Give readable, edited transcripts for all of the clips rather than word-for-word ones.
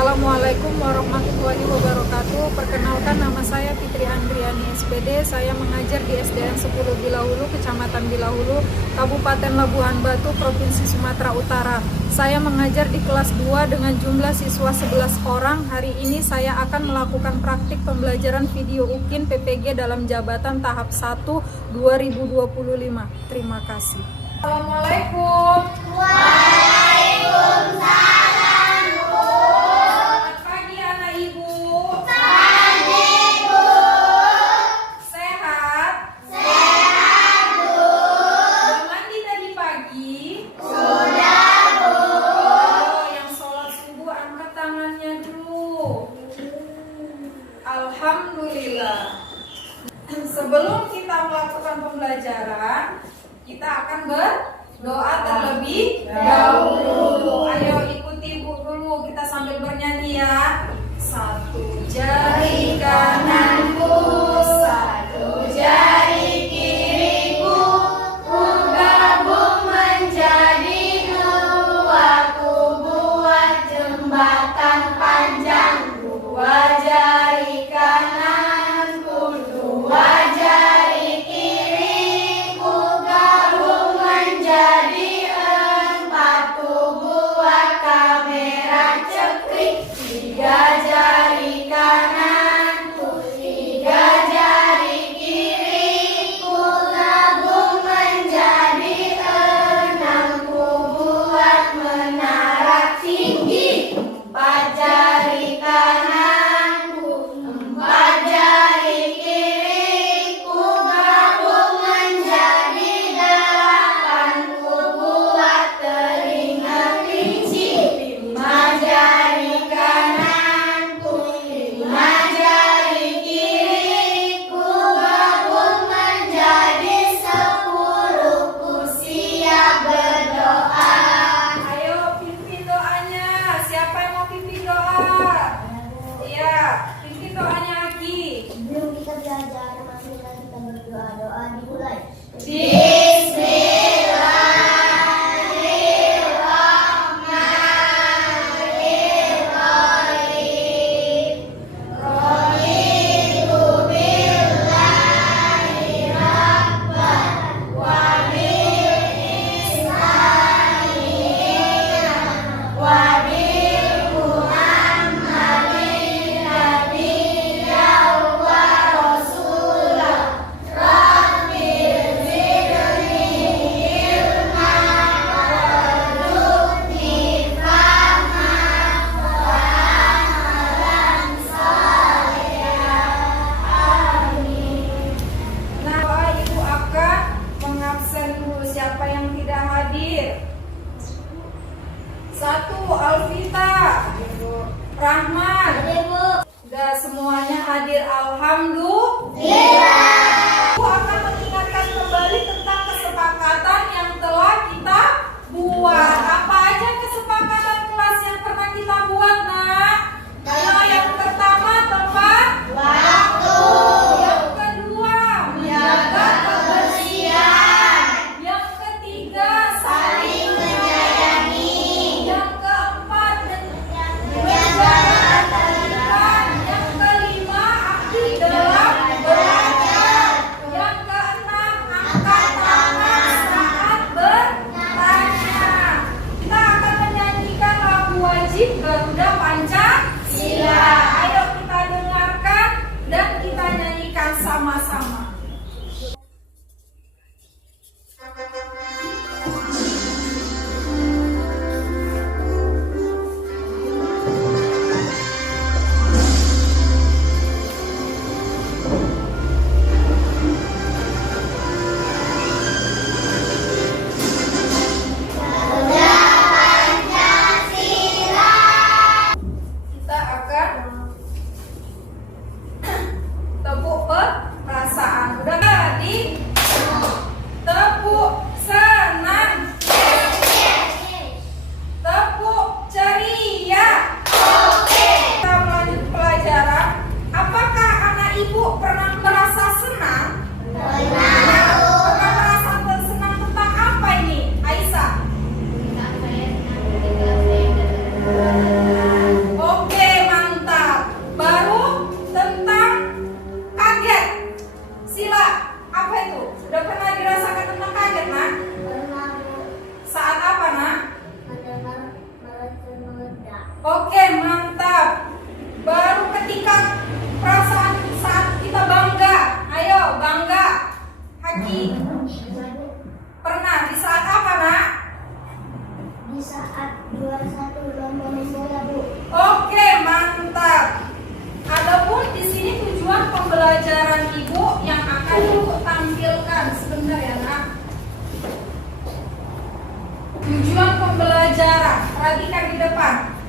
Assalamualaikum warahmatullahi wabarakatuh. Perkenalkan, nama saya Fitri Andriani SPD. Saya mengajar di SDN 10 Bilahulu, Kecamatan Bilahulu, Kabupaten Labuhan Batu, Provinsi Sumatera Utara. Saya mengajar di kelas 2 dengan jumlah siswa 11 orang. Hari ini saya akan melakukan praktik pembelajaran video UKIN PPG dalam jabatan tahap 1 2025. Terima kasih. Assalamualaikum. Waalaikumsalam. Alhamdulillah. Sebelum kita melakukan pembelajaran, kita akan berdoa terlebih dahulu. Ayo ikuti ibu dulu, kita sambil bernyanyi ya. Satu jari kananku, satu jari kiriku, ku gabung menjadi dua, ku buat jembatan panjang. Dua jari kananku, dua jari kiriku, gabung menjadi empat, ku buat kamera cekrik. Tiga jari kananku, tiga jari kiriku, gabung menjadi enam, ku buat menara tinggi. Empat jari kananku, empat jari kiriku, gabung menjadi delapan, ku buat telinga kelinci. Lima jari kananku, lima jari kiriku, gabung menjadi sepuluh, ku siap berdoa. Ayo pimpin doanya. Siapa yang mau pimpin doa? Iya, pimpin doanya Aki. Sebelum kita belajar, marilah kita berdoa. Doa dimulai. Bismillahirrahmanirrahim. Raditu billahi rabban wa bil islami dinan wa bil Muhammadin nabiyyan wa rasulah. Rabbil zidni ilma warzuqni fahma wa amalan shalihan. Amin. Nah, doa Ibu akan mengabsen dulu siapa yang tidak hadir. Satu, Alvita. Rahman. Ibu. Sudah semuanya hadir, alhamdulillah. Ibu akan mengingatkan kembali tentang kesepakatan yang telah kita buat. Apa aja kesepakatan kelas yang pernah kita buat, Nak? Nah, yang pertama tempat Waktu. yang kedua Menjaga kebersihan. yang ketiga Saling menyayangi. yang keempat Menjaga ketertiban, yang kelima aktif dalam belajar. Oke, mantap. Baru ketika perasaan saat kita bangga. Ayo, bangga. Haki. Pernah di saat apa, Nak? Di saat juara satu lomba main bola, Bu. Oke, mantap. Adapun di sini tujuan pembelajaran Ibu yang akan Ibu tampilkan. Sebentar ya, Nak. Tujuan pembelajaran, perhatikan di depan.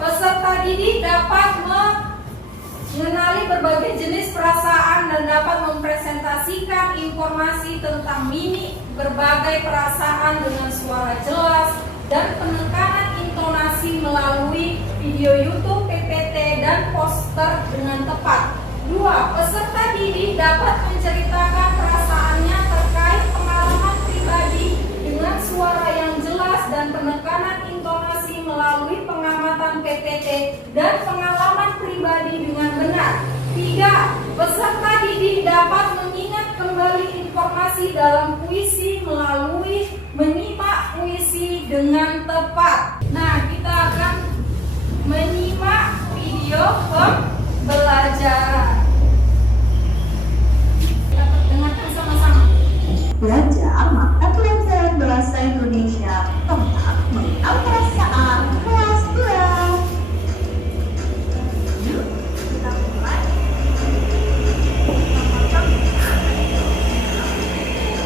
Peserta didik dapat mengenali berbagai jenis perasaan dan dapat mempresentasikan informasi tentang mimik berbagai perasaan dengan suara jelas dan penekanan intonasi melalui video YouTube, PPT, dan poster dengan tepat. 2. Peserta didik dapat menceritakan perasaannya terkait pengalaman pribadi dengan suara yang jelas dan penekanan intonasi melalui pengamatan PPT dan pengalaman pribadi dengan benar. 3. Peserta didik dapat mengingat kembali informasi dalam puisi melalui menyimak puisi dengan tepat. Nah, kita akan menyimak video pembelajaran. Kita dengarkan sama-sama. Belajar mata pelajaran bahasa Indonesia tentang mengenal perasaan kelas 2. Yuk, kita mulai.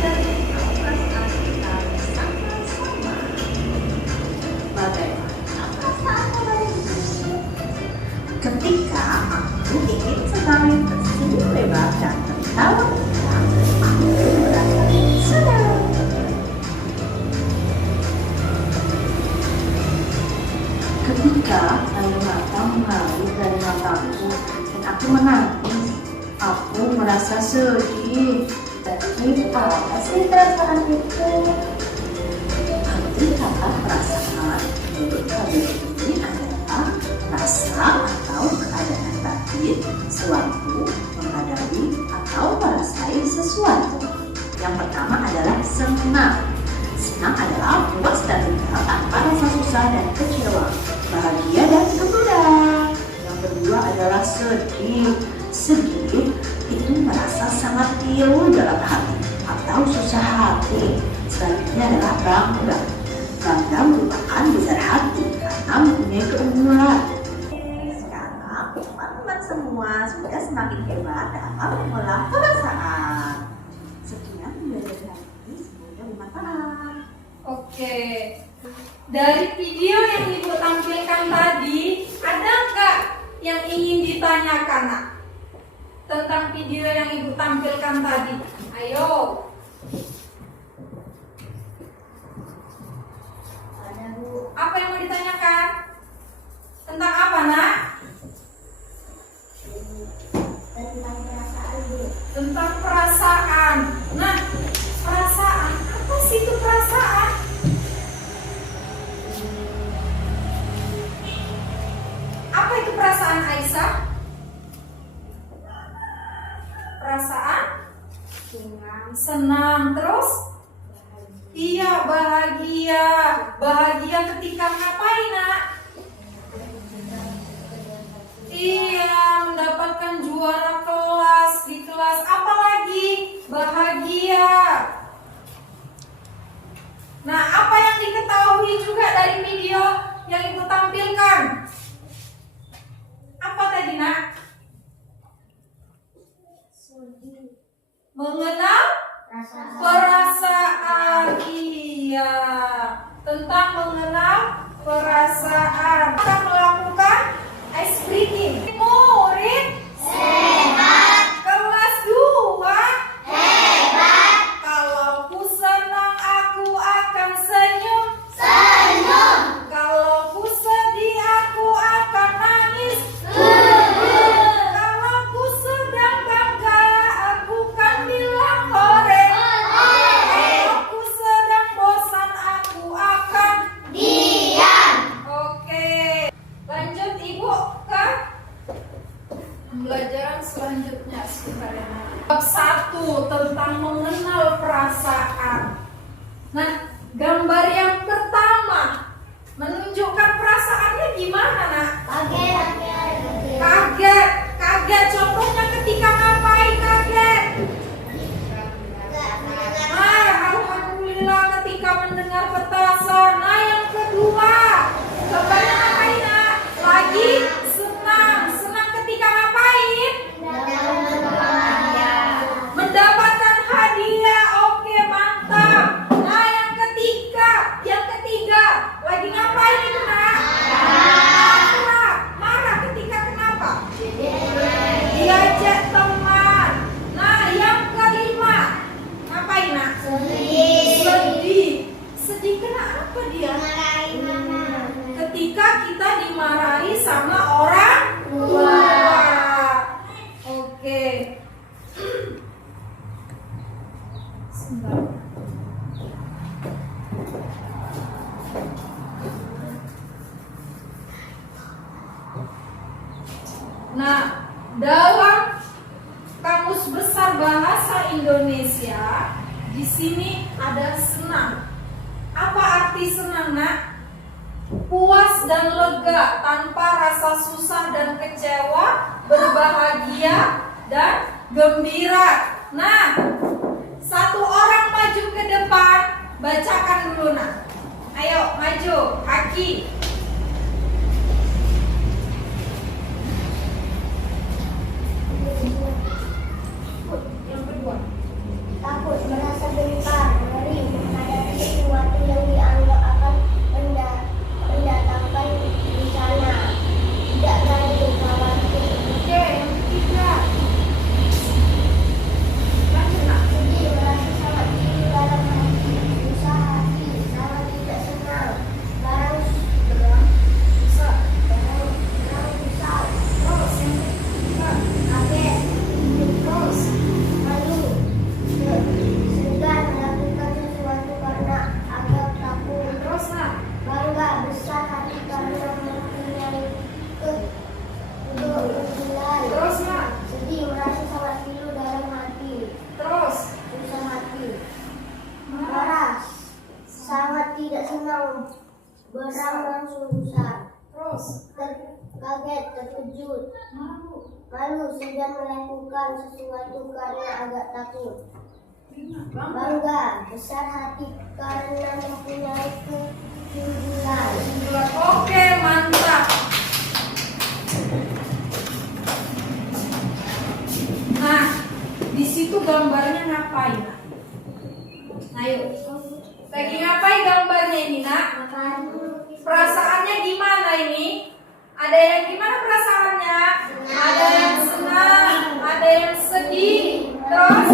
Perasaan kita bersama-sama. Bagaimana perasaan hari ini? Ketika aku ingin sekali tersenyum lebar dan tertawa kencang, aku merasa senang. Ketika air mata mengalir dari mataku dan aku menangis, aku merasa sedih. Jadi apa sih perasaan itu? Arti kata perasaan menurut kami ini adalah rasa atau keadaan batin suatu menghadapi atau merasai sesuatu. Yang pertama adalah senang. Senang adalah puas dan lega tanpa rasa susah dan kecewa, bahagia dan gembira. Yang kedua adalah sedih. Sedih itu merasa sangat pilu dalam hati atau susah hati. Selanjutnya adalah bangga. Bangga merupakan besar hati karena mempunyai keunggulan. Sekarang teman-teman semua sudah semakin hebat dalam mengolah perasaan. Sekian pembelajaran hari ini, semoga bermanfaat. Oke. Dari video yang Ibu tampilkan tadi, ada nggak yang ingin ditanyakan, Nak? Tentang video yang Ibu tampilkan tadi. Ayo. Ada, Bu. Apa yang mau ditanyakan? Tentang apa, Nak? Tentang perasaan, Bu. Tentang perasaan. Nah, perasaan. Apa sih itu perasaan? Apa itu perasaan, Aisyah? Perasaan? Senang. Terus? Iya, bahagia. Bahagia ketika ngapain, Nak? Iya, mendapatkan juara kelas di kelas. Apalagi bahagia. Nah, apa yang diketahui juga dari video yang Ibu tampilkan? Apa tadi, Nak? Mengenal perasaan. Iya, tentang mengenal perasaan. Kita melakukan ice breaking. Murid sehat. Kelas 2 hebat. Kalau ku senang aku akan senyum. Senyum. Kalau ku sedih aku akan nangis. Kalau ku sedang bangga aku kan bilang hore. Kalau ku sedang bosan aku akan diam. Oke. Lanjut Ibu ke pembelajaran selanjutnya. Sebentar ya. Bab 1 tentang mengenal perasaan. Nah, gambar yang pertama menunjukkan perasaannya gimana, Nak? Nah, dalam Kamus Besar Bahasa Indonesia di sini ada senang. Apa arti senang, Nak? Puas dan lega tanpa rasa susah dan kecewa, berbahagia dan gembira. Nah, satu orang maju ke depan, bacakan dulu, Nak. Ayo, maju, Aki. Yang kedua. Takut, merasa gentar, ngeri menghadapi sesuatu yang dianggap akan mendatangkan bencana. Tidak berani khawatir. Oke, yang ketiga. Lanjut, Nak. Sedih, merasa sangat diri dalam hati. Susah hati, sangat tidak senang. Barang Bisa. susah. Terus, yang ketiga. Kaget, terus, malu, segan melakukan sesuatu karena agak takut. Terus, Nak. Bangga, besar hati karena mempunyai keunggulan. Terus, Nak. Sedih, merasa sangat pilu dalam hati. Terus. Susah hati. Marah, sangat tidak senang. Berangsur besar. Terus. Kaget, terkejut. Malu, segan melakukan sesuatu karena agak takut. Bangga, besar hati karena mempunyai keunggulan. Oke, mantap. Nah, di situ gambarnya ngapain? Ayo. Lagi ngapain gambarnya ini, Nak? Perasaannya gimana ini? Ada yang gimana perasaannya? Ada yang senang, ada yang sedih, terus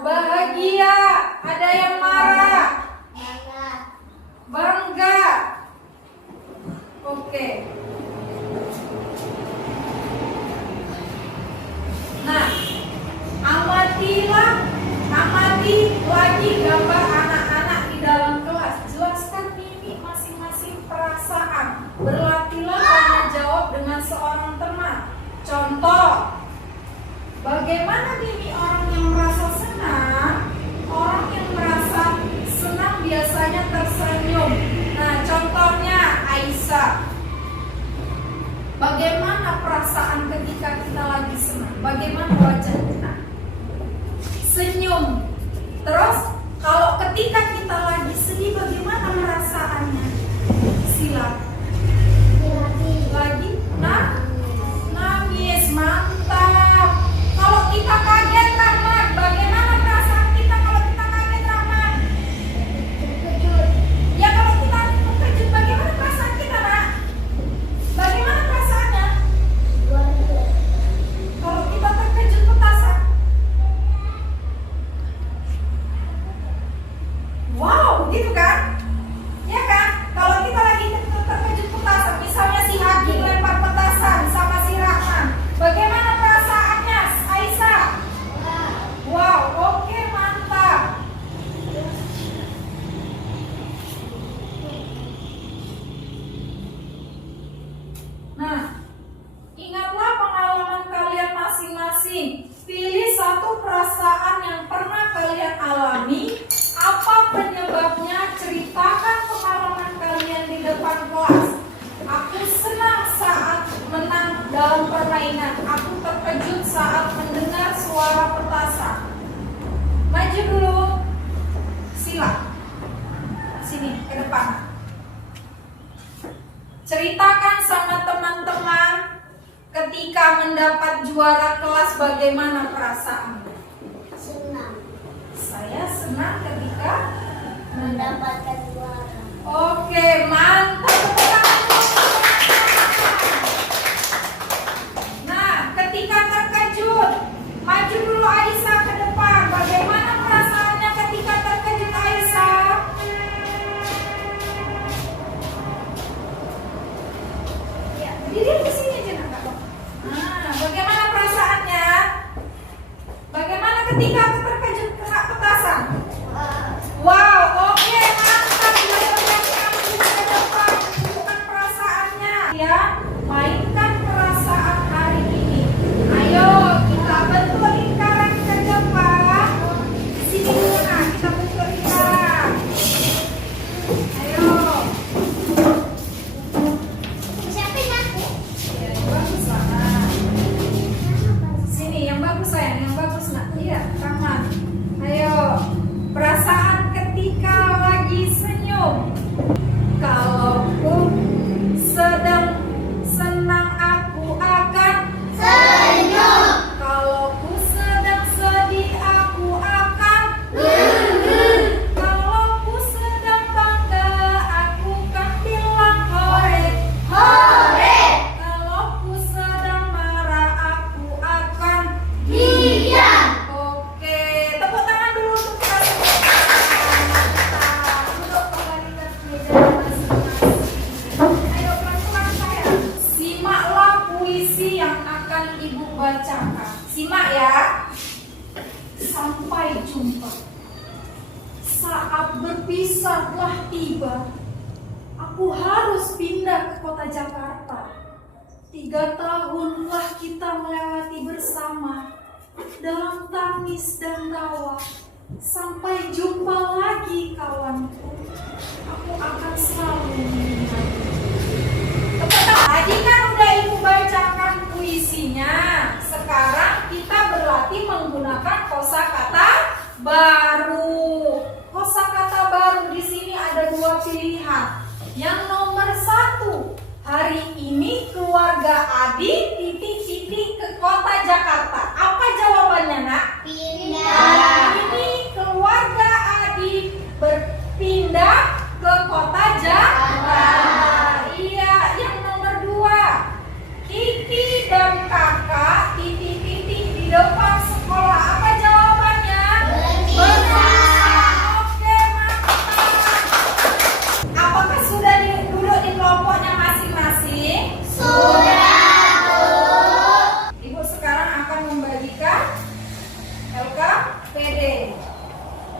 bahagia, ada yang marah, bangga. Oke. Nah, amati lagi gambar anak-anak di dalam kelas. Jelaskan mimik masing-masing perasaan. Berlatihlah tanya jawab dengan seorang teman. Contoh, bagaimana mimik orang yang merasa senang? Orang yang merasa senang biasanya tersenyum. Nah, contohnya Aisyah. Bagaimana perasaan ketika kita lagi senang? Bagaimana wajah kita? Senyum. Terus, kalau ketika kita lagi sedih, bagaimana perasaannya? Silakan. Lagi, nangis, mantap. Kalau kita kaget, Rahmat, bagaimana perasaan kita kalau kita kaget, Rahmat? Ya, kalau kita terkejut, bagaimana perasaan kita, Nak? Bagaimana perasaannya? Kalau kita terkejut petasan, wow, gitu kan? Ya kan? Kalau kita lagi terkejut petasan, misalnya si Hagi lempar petasan sama si Rahman, bagaimana perasaannya, Aisyah? Wow, oke, mantap. Nah, ingatlah pengalaman kalian masing-masing. Pilih satu perasaan yang pernah kalian alami. Apa penyebabnya? Ceritakan pengalaman kalian di depan kelas. Aku senang saat menang dalam permainan. Aku terkejut saat mendengar suara petasan. Maju dulu. Sila. Sini, ke depan. Ceritakan sama teman-teman ketika mendapat juara kelas bagaimana perasaan. Senang Saya senang ketika mendapatkan juara. Oke, mantap. Tepuk tangan. Nah, ketika terkejut, maju dulu Aisyah ke depan. Bagaimana perasaannya ketika terkejut, Aisyah? Ya, berdiri di sini aja, Nak. Nah, bagaimana perasaannya? Bagaimana ketika terkejut kena petasan? Wow, oke, mantap. Kamu juga ke depan menunjukkan perasaannya. Ya, mainkan perasaan puisi yang akan Ibu bacakan. Simak ya. Sampai jumpa. Saat berpisah telah tiba. Aku harus pindah ke kota Jakarta. 3 tahunlah kita melewati bersama dalam tangis dan tawa. Sampai jumpa lagi kawanku. Aku akan selalu mengingatmu. Tadi kan udah Ibu bacakan puisinya. Sekarang kita berlatih menggunakan kosakata baru. Kosakata baru di sini ada 2 pilihan. Yang nomor 1, hari ini keluarga Adi titik-titik ke kota Jakarta. Apa jawabannya, Nak? Pindah. Hari ini keluarga Adi berpindah ke kota Jakarta. Iya, yang nomor 2, Kiki dan Kakak titik-titik di depan sekolah. Apa jawabannya? Berpisah. Oke, mantap. Apakah sudah duduk di kelompoknya masing-masing? Sudah, Bu. Ibu sekarang akan membagikan LKPD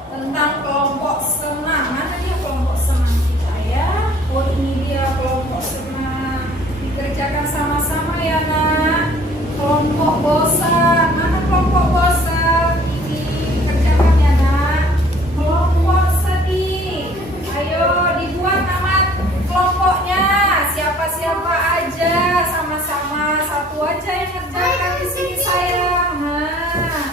tentang kelompok senang. Mana dia kelompok senang kita ya? Oh, ini dia kelompok senang. Dikerjakan sama-sama ya, Nak. Kelompok bosan. Mana kelompok bosan? Ini kerjakan ya, Nak. Kelompok sedih. Ayo dibuat nama kelompoknya. Siapa-siapa aja, sama-sama satu aja yang kerjakan di sini sayang. Nah,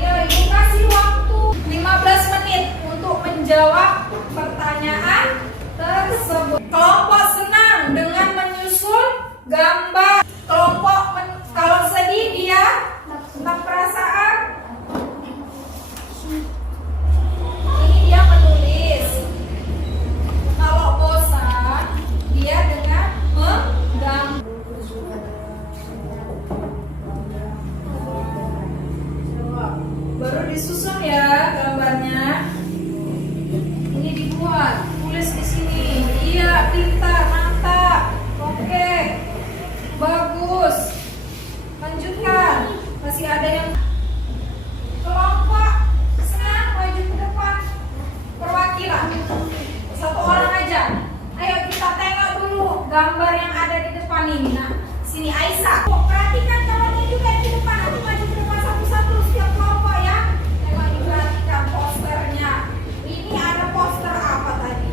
ya, Ibu kasih waktu 15 menit untuk menjawab pertanyaan tersebut. Kelompok senang dengan menyusun gambar. Kelompok kalau sedih dia tentang perasaan. Ini dia menulis. Kalau bosan dia dengan menggambar. Baru disusun ya gambarnya. Ini dibuat, tulis di sini. Iya, pintar, mantap. Oke, bagus. Lanjutkan. Masih ada yang kelompok senang maju ke depan. Perwakilan. 1 orang aja. Ayo kita tengok dulu gambar yang ada di depan ini. Nah, sini Aisyah. Perhatikan kawannya juga yang di depan. Nanti maju ke depan satu-satu setiap kelompok ya. Tengok diperhatikan posternya. Ini ada poster apa tadi?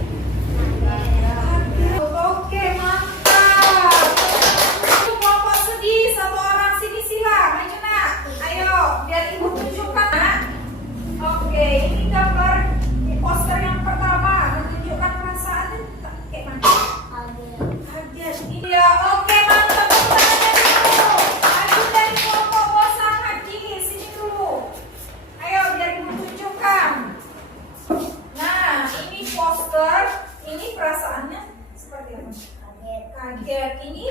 Oke, mantap. Kelompok sedih 1 orang, sini sila. Maju, Nak. Ayo, biar Ibu tunjukkan, Nak. Oke, ini gambar poster yang pertama menunjukkan perasaan kayak mana? Kaget. Iya, oke, mantap. Maju dari kelompok bosan Haji, sini dulu. Ayo, biar Ibu tunjukkan. Nah, ini poster, ini perasaannya seperti apa? Kaget. Ini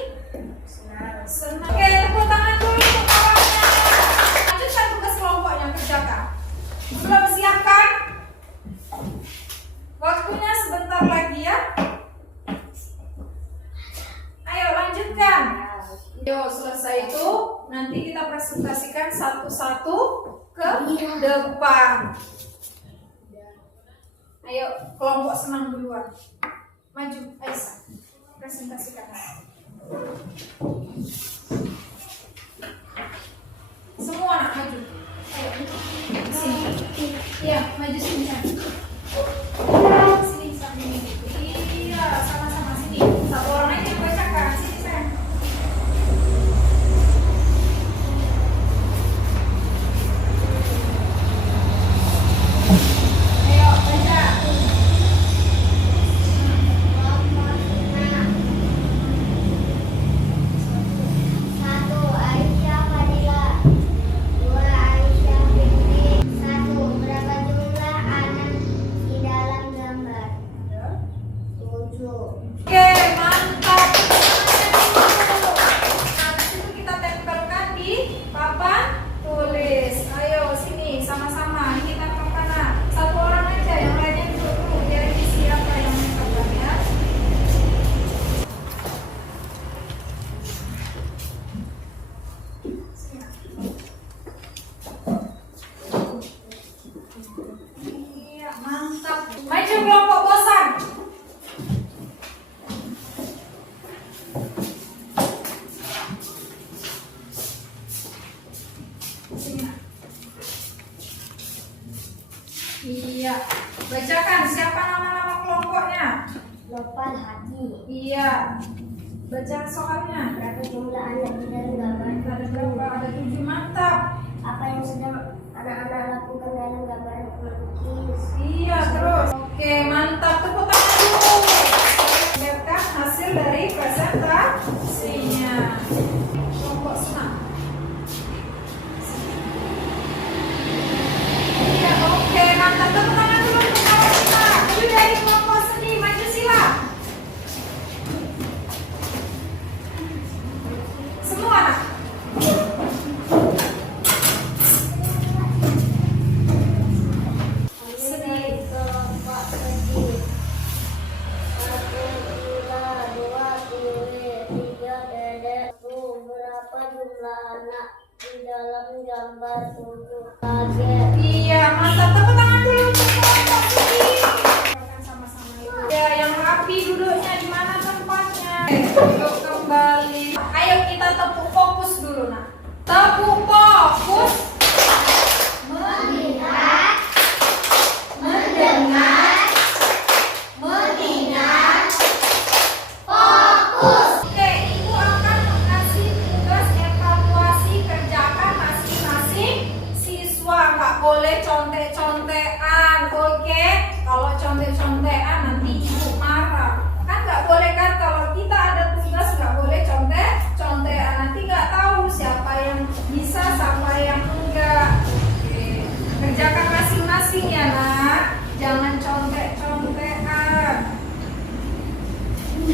senang. Oke, tepuk tangan dulu untuk kawannya. Lanjutkan tugas kelompoknya, kerjakan. Sudah bersiapkan? Waktunya sebentar lagi ya. Ayo lanjutkan. Yo, selesai itu nanti kita presentasikan satu-satu ke depan. Ayo, kelompok senang duluan. Maju, Aisyah. Presentasikan. Semua anak maju. Ayo, sini. Iya, maju sini. Sini, sini. Iya, sama-sama sini. 1 orang aja yang bacakan. Sini, sayang. Ayo, baca. Satu Sini. Iya. Bacakan siapa nama-nama kelompoknya. Nopal Hadi. Iya. Baca soalnya. Berapa jumlah anak di dalam gambar? Ada berapa? Ada 7, mantap. Apa yang sedang anak-anak lakukan dalam gambar melukis? Iya, terus. Oke, mantap. Tepuk tangan dulu. Lihatkan hasil dari presentasinya. Kelompok senang. Iya, oke, mantap. Tepuk tangan dulu untuk kelompok senang. Jadi dari kelompok seni, maju sila. Semua anak. Sedih kelompok sedih. 1, 2, 3 dedek. Berapa jumlah anak di dalam gambar 7? Kaget. Iya, mantap. Tepuk tangan dulu untuk kelompok seni. Sama-sama itu. Ya, yang rapi duduknya di mana tempatnya? Yuk kembali. Ayo kita tepuk fokus dulu, nak. Tepuk fokus. Melihat, mendengar, mengingat, fokus. Oke, ibu akan mengasih tugas evaluasi, kerjakan masing-masing siswa. Nggak boleh contek-contekan, oke? Kalau contek-contekan nanti ibu marah. Kan nggak boleh kan, kalau kita ada tugas nggak boleh contek-contekan. Nanti nggak tahu siapa yang bisa, siapa yang enggak. Oke. Kerjakan masing-masing ya, nak. Jangan contek-contekan.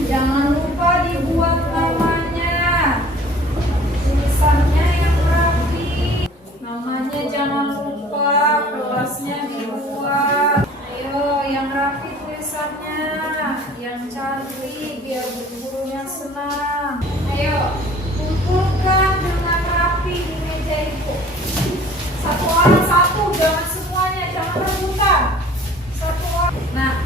Jangan lupa dibuat namanya. Tulisannya yang rapi. Namanya jangan lupa, kelasnya dibuat. Ayo, yang rapi tulisannya, yang cantik biar gurunya senang. Ayo, kumpulkan dengan rapi di meja ibu. Satu orang satu, jangan semuanya, jangan rebutan. Satu orang. Nah,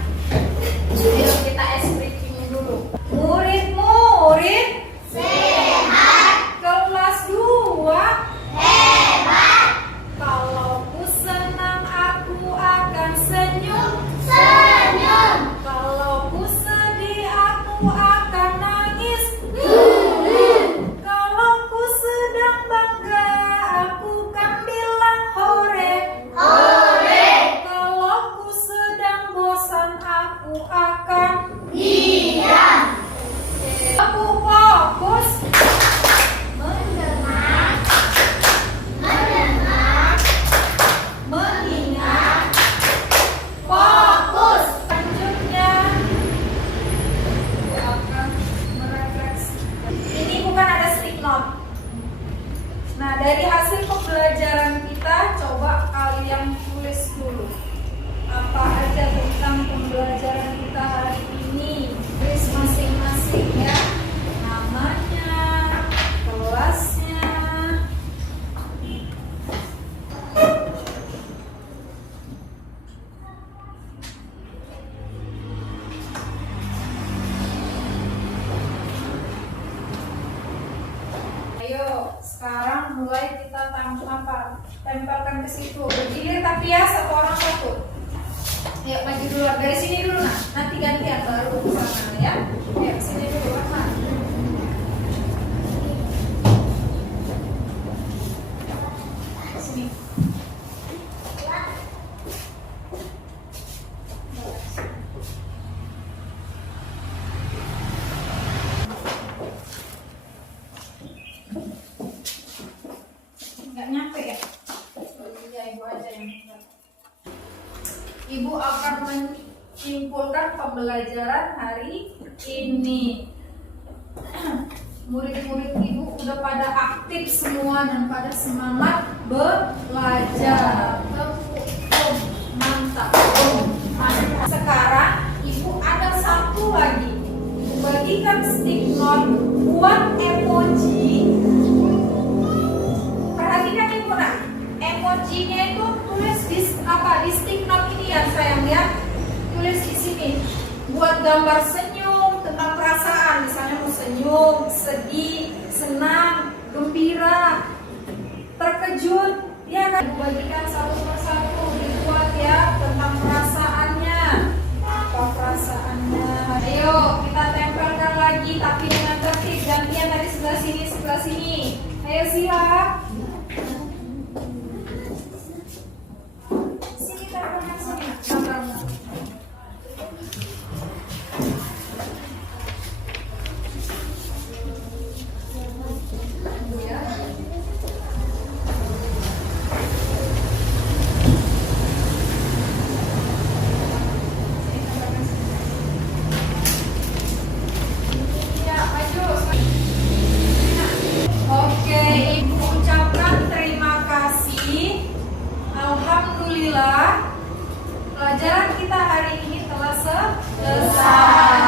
ayo kita briefing dulu. Murid-murid Sehat, kelas 2. hebat, Kalau ku senang aku akan senyum. senyum, Kalau ku sedih aku akan nangis. Kalau ku sedang bangga aku kan bilang hore. hore, Kalau ku sedang bosan aku akan diam, aku fokus. mendengar, mendengar, Mengingat. fokus. Selanjutnya aku akan merefleksi. Ini bukan ada stick note. Nah, dari hasil pembelajaran kita coba kalian tulis dulu apa aja tentang pembelajaran kita hari ini. Tulis masing-masing ya, namanya, kelasnya. Ayo, sekarang mulai kita tempelkan ke situ. Bergilir tapi ya, satu orang satu. Ayo maju dulu, dari sini dulu nah. Nanti gantian baru ke sana ya. Ayo sini dulu, Ahmad. Sini. Nggak nyampe ya? Iya, ibu aja yang nyampe. Ibu akan menyimpulkan pembelajaran hari ini. Murid-murid ibu udah pada aktif semua dan pada semangat belajar. Mantap. Mantap. Sekarang ibu ada satu lagi. Ibu bagikan stick note buat emoji. Perhatikan ibu nak, emojinya itu tulis di stick note ini ya sayang ya. Tulis di sini buat gambar senyum, tentang perasaan perasaan, misalnya mau senyum, sedih, senang, gembira, terkejut, ya kan? Bagikan satu persatu, dibuat ya tentang perasaannya. Apa perasaannya? Ayo kita tempelkan lagi, tapi dengan tertib. Gantian dari sebelah sini, sebelah sini. Ayo siap. Sini tempelkan sini. Tempelkan. Oke, Ibu ucapkan terima kasih. Alhamdulillah, pelajaran kita hari ini telah selesai.